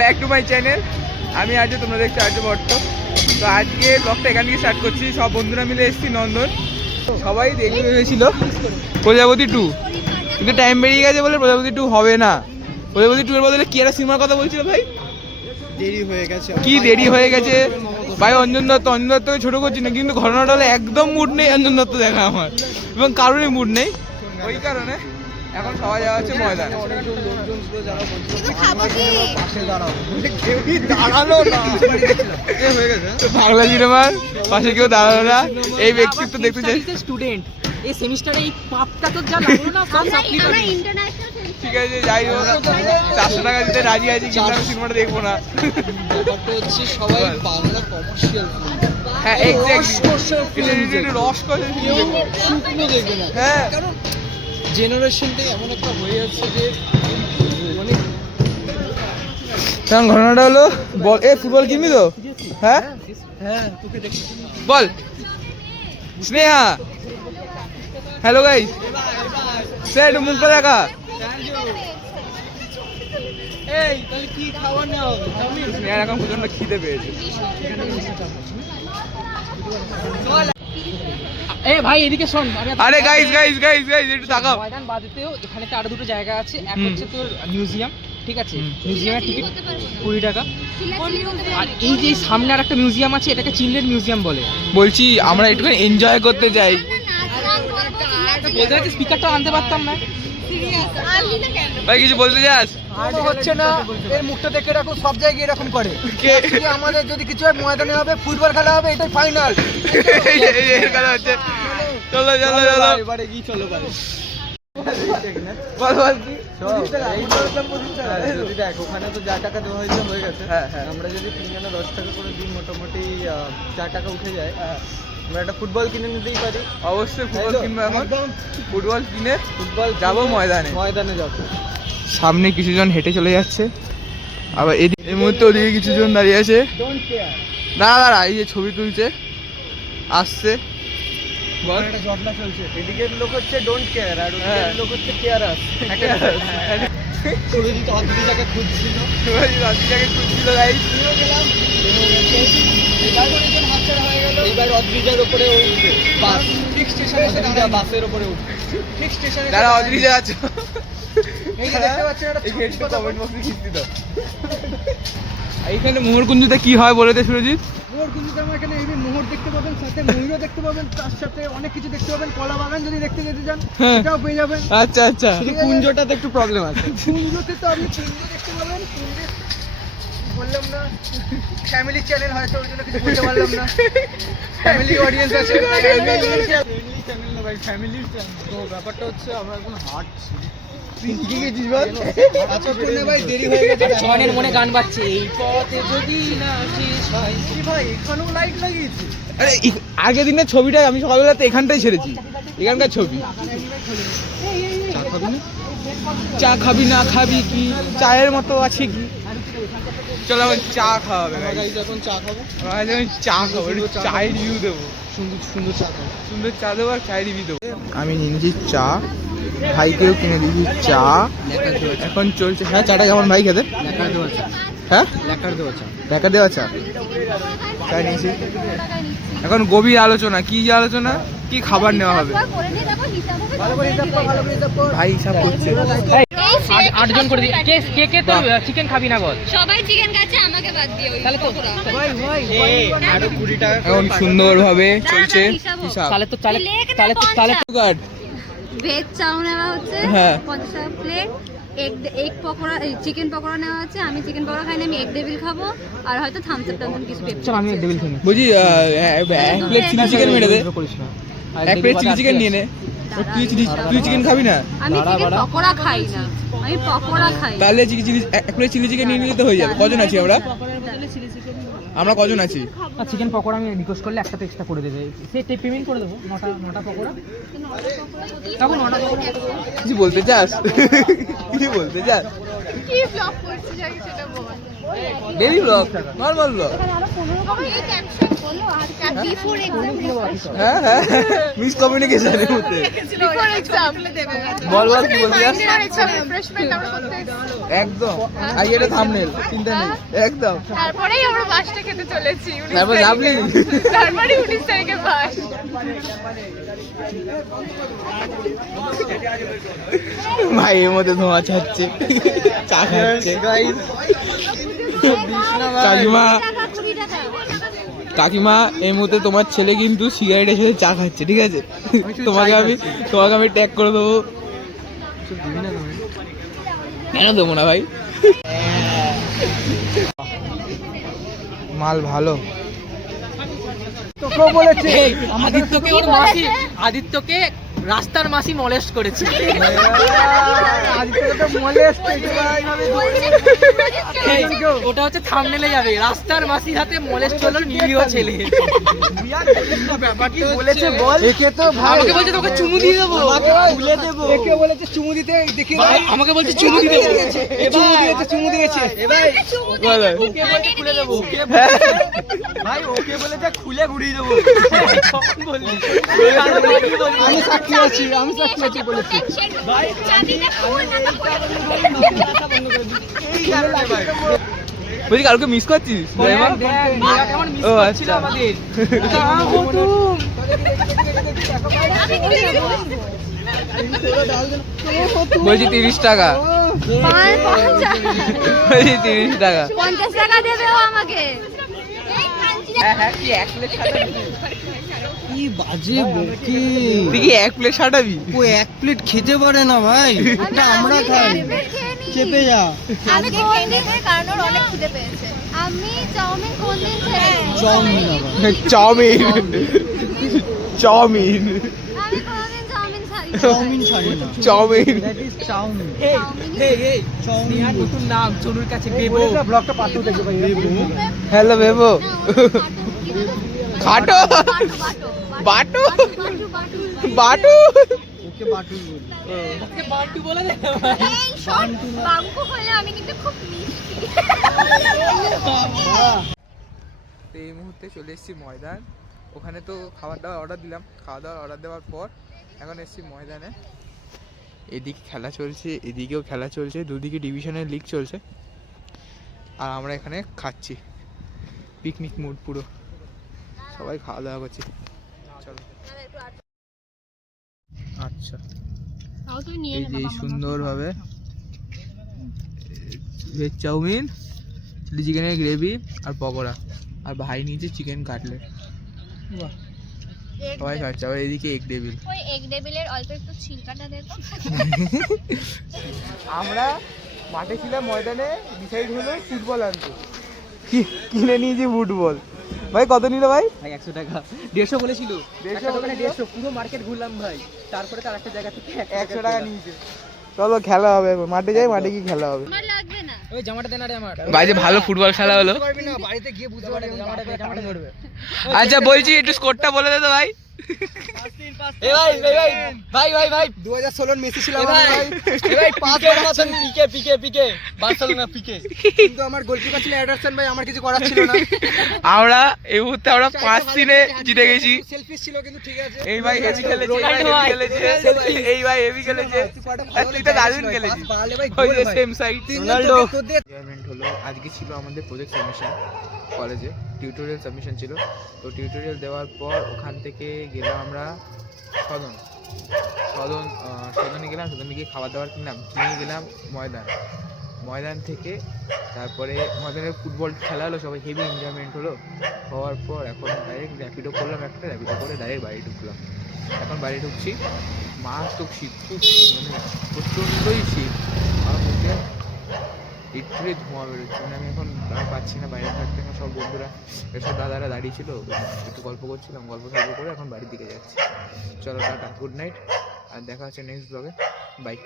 Back to my channel. আমি আজ তোমরা দেখছো আর্যভট্ট। তো আজকে ব্লগটা এখান থেকে স্টার্ট করছি। সব বন্ধুরা মিলে এসেছি নন্দন। সবাই দেখতে হয়েছিল প্রজাপতি 2, কিন্তু টাইম বেরিয়ে গেছে বলে প্রজাপতি 2 হবে না। প্রজাপতি 2 এর বদলে কি একটা সিনেমার কথা বলছিল ভাই, দেরি হয়ে গেছে। কি দেরি হয়ে গেছে ভাই। অঞ্জন দত্তকে ছোট করছি না, কিন্তু ঘটনাটা হলে একদম মুড নেই অঞ্জন দত্ত দেখা আমার, এবং কারোরই মুড নেই। ওই কারণে এখন সবাই যাওয়া হচ্ছে ময়দান। অনেকজন লোকজন ছিল যারা বলছিল পাশে দাঁড়াবো, কেউই দাঁড়ালো না। হয়ে গেছে বাংলা সিনেমার পাশে কেউ দাঁড়ালো না। এই ব্যক্তিত্ব দেখতে চাই। স্টুডেন্ট এই সেমিস্টারে এই পাপটা তো যা লাগলো না সব আমরা ইন্টারন্যাশনাল ঠিক আছে, যাই হোক 400 টাকা দিতে রাজি আছি, কিন্তু আমি সিনেমাটা দেখবো না। ব্যাপারটা হচ্ছে সবাই বাংলা কমার্শিয়াল ফিল্ম, হ্যাঁ এক্স্যাক্টলি, রস করে শুকনো দেখবে না। হ্যাঁ, কারণ জেনারেশনটাই এমন একটা হয়ে যাচ্ছে যে মানে কারণ ঘটনাটা হলো বল, এ ফুটবল কিনবি তো? হ্যাঁ হ্যাঁ তোকে দেখি বল স্নেহা। হ্যালো গাইস, স্যার মুখটা দেখা। এই তাহলে কি খাবার নেওয়া হবে? স্নেহার এখন প্রচন্ড খিদে পেয়েছে। এ ভাই এদিকে শোন, আরে গাইস একটু তাকাও। ময়দান বাদেতেও এখানে তো আরো দুটো জায়গা আছে। এক হচ্ছে তোর মিউজিয়াম, ঠিক আছে, মিউজিয়ামের টিকিট 20 টাকা। আর এই যে সামনে আর একটা মিউজিয়াম আছে, এটাকে চিলড্রেন মিউজিয়াম বলে। বলছি আমরা একটু এনজয় করতে যাই। ওদের স্পিকারটা আনতে পারতাম না। ভাই কিছু বলতে চাস? আর হচ্ছে না, এর মুখটা দেখে রাখো, সব জায়গায় এরকম করে। কে? আমাদের যদি কিছু এক ময়দানে হবে, ফুটবল খেলা হবে, এটাই ফাইনাল। এই কথা হচ্ছে। চলো এবারে গিয়ে চলো বল কি? যদি দেখ ওখানে তো যা টাকা দেওয়া হয়েছে হয়ে গেছে। হ্যাঁ। আমরা যদি 3 জনে 10 টাকা করে দিই, মোটামুটি 4 টাকা উঠে যায়। আমরা একটা ফুটবল কিনে নিতেই পারি। অবশ্যই ফুটবল কিনবো এখন। একদম ফুটবল কিনে ফুটবল যাবো ময়দানে। ময়দানে যাবো। সামনে কিছুজন হেঁটে চলে যাচ্ছে, আবার এই মুহূর্তে ওদিকে কিছুজন দাঁড়িয়ে আছে। Don't care. দাঁড়া এই যে ছবি তুলছে আসছে। বল। একটা জটলা চলছে। এদিকের লোক হচ্ছে ডোন্ট কেয়ার, আর হ্যাঁ। ওদিকের লোক হচ্ছে কেয়ারাস। সুরজিৎ অদ্রিজাকে খুঁজছিল। খুঁজছিল গাইস। এইবার অদ্রিজার উপরে ও উঠবে। বাস ঠিক স্টেশনে এসে দাঁড়ায়, বাসের উপরে উঠবে। ঠিক স্টেশনে যারা অদ্রিজা আছে এই যে দেখতে পাচ্ছেন একটা এই ছোট্ট একটু কথা কমেন্ট বক্সে খিস্তি দাও। এইখানে মোহরকুঞ্জতে কি হয় বলে দে সুরজিৎ। মোহর কিন্তু আমার এখানে এই যে মোহর দেখতে পাবেন, সাথে ময়ূরও দেখতে পাবেন, তার সাথে অনেক কিছু দেখতে পাবেন। কলা বাগান যদি দেখতে যেতে চান হ্যাঁ। সেটাও পেয়ে যাবেন। আচ্ছা শুধু কুঞ্জটাতে একটু প্রবলেম আছে। কুঞ্জতে তো আপনি কুঞ্জ দেখতে পাবেন। কুঞ্জে বললাম না ফ্যামিলি চ্যানেল, হয়তো ওই জন্য কিছু বলতে পারলাম না। ফ্যামিলি অডিয়েন্স আছে, ফ্যামিলি চ্যানেল না ভাই, ফ্যামিলির চ্যানেল। তো ব্যাপারটা হচ্ছে আমরা এখন হাঁটছি। কি গেছিস বল? আচ্ছা শুনে ভাই দেরি হয়ে গেছে। জনের মনে গান বাজছে, এই পথে যদি না শেষ হয়। কি ভাই এখানেও লাইট লাগিয়েছে? আরে আগের দিনের ছবিটা আমি সকালবেলা তো এখানটাই ছেড়েছি, এখানকার ছবি। চা খাবি না খাবি কি, চায়ের মতো আছে কি? চলো এখন চা খাওয়া হবে। গাইস এখন চা খাবো। চা খাবো, চায়ের রিভিউ দেবো। সুন্দর সুন্দর চা খাবো। সুন্দর চা দেবো আর চায়ের রিভিউ দেবো। আমি নিয়ে নিয়েছি চা, ভাইকেও কিনে দিয়েছি চা। এখন চলছে। হ্যাঁ চাটা কেমন ভাই খেতে? লেখার দেওয়া চা। হ্যাঁ লেখার দেওয়া চা। দেখা দেওয়া চা, চা নিয়েছি। এখন গভীর আলোচনা, কি যে আলোচনা, কি খাবার নেওয়া হবে। ভালো করে হিসাব কর, ভালো করে হিসাব কর। ভাই হিসাব করছে। 8জন করে দিই। কে তো চিকেন খাবি না বল? সবাই চিকেন খাচ্ছে, আমাকে বাদ দিয়ে। ওই তাহলে তো ভাই আরো 20 টাকা এখন সুন্দরভাবে চলছে হিসাব। তাহলে তো ভেজ চাউ নেওয়া হচ্ছে হ্যাঁ। 50 টাকা plate. Egg pakora, chicken pakora নেওয়া হচ্ছে। আমি চিকেন পকোড়া খাই না, আমি এগ ডেভিল খাবো, আর হয়তো থামস আপ টামস কিছু পেপসি। চল আমি ডেভিল খাই। বুঝি এক প্লেট চিলি চিকেন মেরে দে। এক প্লেট চিলি চিকেন নিয়ে নে। তুই চিকেন খাবি না? আমি চিকেন পকোড়া খাই না, আমি পকোড়া খাই। তাহলে এক প্লেট চিলি চিকেন নিয়ে নিলে তো হয়ে যাবে। কজন আছি আমরা? আমরা কজন আছি? চিকেন পকোড়া আমি রিকোয়েস্ট করলে একটা তো এক্সট্রা করে দেবে, সে পেমেন্ট করে দেবো। নটা পকোড়া তখন 9টা পকোড়া। কিছু বলতে চাস? কিছু বলতে চাস? কি ব্লগ করছিস আগে সেটা বল। Daily blog, normal blog. এই ক্যাপশন বলো আর বিফোর এক্সাম হ্যাঁ হ্যাঁ, মিস কমিউনিকেশনের মধ্যে। বিফোর এক্সাম বল বল কি বলবি? ফাইনাল এক্সাম রিফ্রেশমেন্ট আমরা করতে এসেছি। একদম, আর এটা থাম্বনেল, চিন্তা নেই, একদম। তারপরেই আমরা বাসটা খেতে চলেছি 19 তারপর তারিখে। যাবলি? তারপরে 19 তারিখে বাস। ভাই এর মধ্যে ধোঁয়া ছাড়ছে, চা খাচ্ছে। কাকিমা, কাকিমা এই মুহূর্তে তোমার ছেলে কিন্তু সিগারেটের সাথে চা খাচ্ছে, ঠিক আছে? তোমাকে আমি ট্যাগ করে দেবো। কেন দেবো না ভাই? মাল ভালো। তোকেও বলেছে এই, আদিত্যকে ওর মাসি, আদিত্যকে রাস্তার মাসি মলেস্ট করেছে। আজকে তো molest হয়েছে ভাই। এই, ওটা হচ্ছে থাম্বনেলে যাবে, রাস্তার মাসির হাতে মলেস্ট হলো নিরীহ ছেলে। ব্যাপারটা বলেছে বল। একে তো ভাই আমাকে বলছে তোকে চুমু দিয়ে দেবো, ভুলে দেবো। একে বলেছে চুমু দিতে, দেখি ভাই আমাকে বলছে চুমু দিয়ে দেবো। চুমু দিয়েছে। ওকে বলছে খুলে দেবো। ভাই ওকে বলেছে খুলে ঘুরিয়ে দেবো। কখন বললি? আমি সাক্ষী আছি, আমি সাক্ষী আছি বলেছি। বলছি কালকে মিস করছিস? কেমন মিস ও, করছিল আচ্ছা। আমাদের। বলছি 30 টাকা, বলছি 30 টাকা। 50 টাকা দেবে ও আমাকে। হ্যাঁ হ্যাঁ, কি 1 প্লেট সাটাবি? কি বাজে বকি। তুই কি 1 প্লেট সাটাবি? ও এক প্লেট খেতে পারে না ভাই, ওটা আমরা খাই। চেপে যা। আমি কোন দিন কারণ ওর অনেক খিদে পেয়েছে। আমি চাউমিন কোন দিন ছেড়েছি? চাউমিন আবার। চাউমিন, চাউমিন, আমি কোনদিন চাউমিন ছাড়ি। চাউমিন ছাড়ি না। চাউমিন। That is chow mein. এই, এই, এই, চাউমিন। স্নেহার নতুন নাম চনুর কাছে বেবো। ব্লগটা পাঠিয়ে দেখো ভাই। হ্যালো বেবো। খাটো, বাটু বাটু, ওকে বাটু বলি। ওকে বান্টু বলে দে। এই শোন, বাবু হলে আমি কিন্তু খুব মিষ্টি। তো এই মুহূর্তে চলে এসেছি ময়দান। ওখানে তো খাবার দাবার অর্ডার দিলাম, খাওয়া দাওয়ার অর্ডার দেওয়ার পর এখন এসেছি ময়দানে। এদিকে খেলা চলছে, এদিকেও খেলা চলছে, দুদিকে ডিভিশনের লিগ চলছে, আর আমরা এখানে খাচ্ছি। পিকনিক মুড পুরো, সবাই খাওয়া দাওয়া করছি। চলো। আচ্ছা, এই যে সুন্দরভাবে ভেজ চাউমিন, চিলি চিকেনের গ্রেভি আর পকোড়া, আর ভাই নিয়েছে চিকেন কাটলেট। বাহ, সবাই খাচ্ছে। আবার এদিকে এগ ডেভিল। ওই এগ ডেভিলের অল্প একটু ছিলকাটা দে তো। আমরা মাঠে ছিলাম, ময়দানে ডিসাইড হলো ফুটবল আনতে, কিনে নিয়েছি ফুটবল। ভাই কত নিল ভাই? ভাই 100 টাকা, 150 বলেছিল। 150 দোকানে বলেছিল? 150, পুরো মার্কেট ঘুরলাম ভাই। তারপরে তার একটা জায়গা থেকে 100 টাকা নিয়েছে। চলো খেলা হবে, মাঠে যাই, মাঠে কি খেলা হবে। আমার লাগবে না। ওই জামাটা দেন আরে আমার। বাইরে ভালো ফুটবল খেলা হলো। পারবি না, বাড়িতে গিয়ে বুঝতে পারবি জামাটা ধরবে। আচ্ছা বলছি একটু স্কোরটা বলে দে তো ভাই। এই ভাই, এই ভাই, ভাই ভাই ভাই, 2016 মেসি ছিল এই আমার ভাই, ভাই। এই ভাই, পাঁচ মারাছেন পিকে পিকে পিকে, বার্সেলোনা পিকে। কিন্তু আমার গোলকিপার ছিল এডারসন ভাই, আমার কিছু করার ছিল না। আমরা এই মুহূর্তে আমরা 5-3 জিতে গেছি। সেলফিশ ছিল কিন্তু ঠিক আছে। এই ভাই হেভি খেলেছে, এই ভাই রোনাল্ডো হেভি ভাই। খেলেছে, এই ভাই হেভি খেলেছে। আর তুই তো দারুণ খেলেছিস। পারলে ভাই ওই গোল যে ভাই। Same side. রোনাল্ডো। এনভায়রনমেন্ট হলো, আজকে ছিল আমাদের প্রজেক্ট সাবমিশন কলেজে, টিউটোরিয়াল সাবমিশন ছিল। তো টিউটোরিয়াল দেওয়ার পর ওখান থেকে গেলাম আমরা সদনে গেলাম, সদনে গিয়ে খাবার দাবার কিনে গেলাম ময়দান থেকে। তারপরে ময়দানে ফুটবল খেলা হলো, সবাই হেভি এনজয়মেন্ট হলো। হওয়ার পর এখন ডাইরেক্ট র্যাপিডো করলাম, একটা র্যাপিডো করে ডাইরেক্ট বাড়ি ঢুকলাম। এখন বাড়ি ঢুকছি, মারাত্মক শীত, খুব মানে প্রচণ্ডই শীত। আমার মধ্যে একটুরে ধোঁয়া বেরোচ্ছে, মানে আমি এখন আর পাচ্ছি না বাইরে থাকতে। এখন সব বন্ধুরা, এসব দাদারা দাঁড়িয়ে ছিল, একটু গল্প করছিলাম, গল্প করে এখন বাড়ির দিকে যাচ্ছি। চলো টাটা, গুড নাইট, আর দেখা হচ্ছে নেক্সট ব্লগে, বাই।